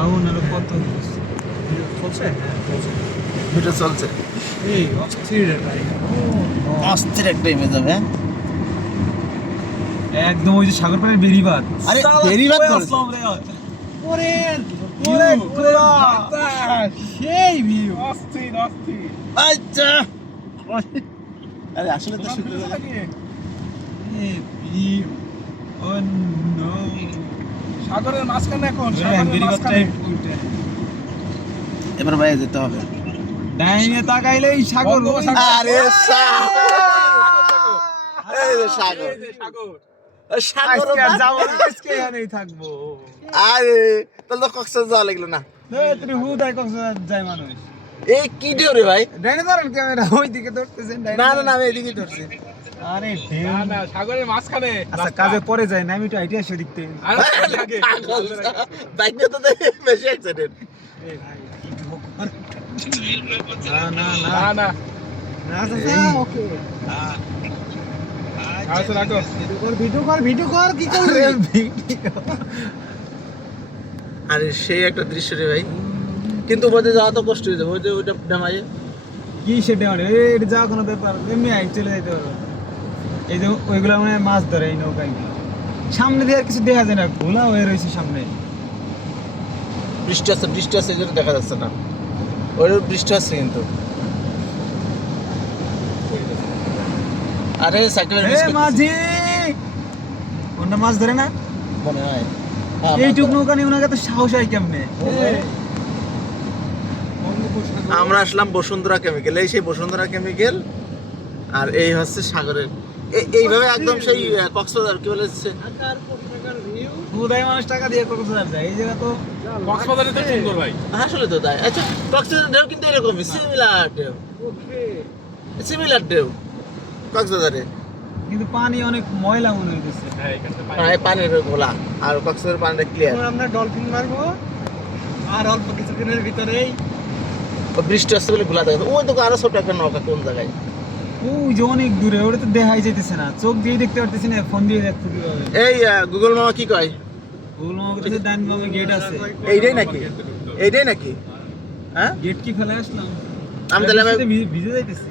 Sound আর কত চলছে video চলছে এই অস্থির অস্থির একটা ইমেজ হবে একদম ওই যে সাগর পাড়ের বেরিবাদ আরে বেরিবাদ করেছে। ওরে ওরে পুরা সেই ভিউ অস্থির অস্থির আচ্ছা আরে আসলে তো শুনতে ভিউ ও নো সাগরের মাঝখানে এখন বেরিবাদটাই এবার বাইরে যেতে হবে ডাইনে তাকাইলেই সাগর বঙ্গোপসাগর। আরে এই যে সাগর সাগর আজকে আর যাবো না, আজকে এখানেই থাকবো আরে তাহলে তো কক্সবাজার যাওয়া লাগলো না তুই হুদাই কক্সবাজার যায় মানুষ এই কি ঢেউ রে ভাই ডাইনে ধরেন ক্যামেরা ওইদিকে ধরতেছেন না না না আমি এদিকে ধরছি আরে ঢেউ না না সাগরের মাঝখানে আচ্ছা কাজে পরে যায় না আমি একটু আইডিয়া এসে দেখতে আর লাগে বাইক নিয়ে তো দেখি বেশি অ্যাক্সিডেন্ট না না না না না না ওকে আচ্ছা রাখো ভিডিও কর কি করবে আরে সেই একটা দৃশ্য রে ভাই কিন্তু বোঝে যাওয়া তো কষ্ট হয়ে যাবে ওই যে ওইটা নামাইয়ে কি সেটা মানে এটা যা কোনো ব্যাপার এমনি আই চলে যাইতে পারো এই যে ওইগুলো মানে মাছ ধরে এই নৌকায় সামনে দিয়ে আর কিছু দেখা যায় না ঘোলা হয়ে রয়েছে সামনে বৃষ্টি আছে এই জন্য দেখা যাচ্ছে না ওই বৃষ্টি আছে কিন্তু আরে সাইকেলের এ মাঝি ওটা মাছ ধরে না মনে হয় এইটুক নৌকা নিয়ে ওনাকে তো সাহস হয় কেমনে আমরা আসলাম বসুন্ধরা কেমিক্যাল এই সেই বসুন্ধরা কেমিক্যাল আর এই হচ্ছে সাগরের এইভাবে একদম সেই কক্সবাজার কি বলেছে উদয় মানুষ টাকা দিয়ে কক্সবাজার যায় এই জায়গা তো কক্সবাজারে তো সুন্দর ভাই আসলে তো তাই আচ্ছা কক্সবাজার ঢেউ কিন্তু এরকমই সিমিলার ঢেউ কক্সবাজারে কিন্তু পানি অনেক ময়লা মনে হইতেছে হ্যাঁ এখানটা হ্যাঁ পানির ঘোলা আর কক্সবাজার পানিটা ক্লিয়ার আমরা ডলফিন মারবো আর অল্প কিছুদিনের ভিতরেই বৃষ্টি আসছে বলে ঘোলা থাকে ওই তো আরো ছোট একটা নৌকা কোন জায়গায় ওই যে অনেক দূরে ওটা তো দেখাই যাইতেছে না চোখ দিয়ে দেখতে পারতেছি না ফোন দিয়ে দেখতে কিভাবে এই গুগল মামা কি কয় ওগুলো আমাকে কাছে ডান বামে গেট আছে এইটাই নাকি হ্যাঁ গেট কি ফেলে আসলাম আমি তাহলে ভিজে যাইতেছি